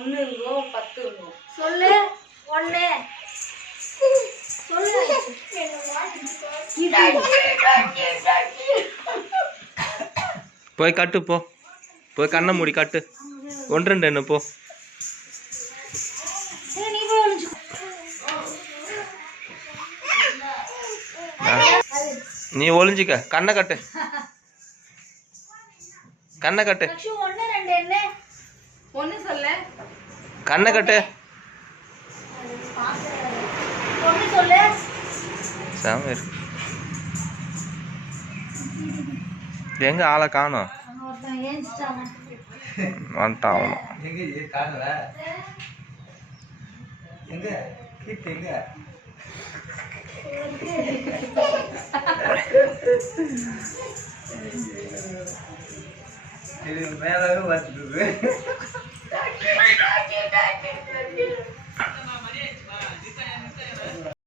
1 10 சொல்லு 1 சொல்லு போய் கட்டு போ போய் கண்ணை மூடி கட்டு 1 2 என்ன போ நீ போய் ஒளிஞ்சு நீ ஒளிஞ்சிக்க கண்ணை கட்டு கண்ணை கட்டு 1 2 என்ன 1 சொல்லு கண்ணை கட்டு 1 சொல்லு சாமி எங்க ஆளை காணோம் ஒருத்தன் ஏஞ்சிட்டாங்க வந்துட்டான் அவனும் எங்க காணல எங்க கிட்ட எங்க இது மேலே வந்துட்டு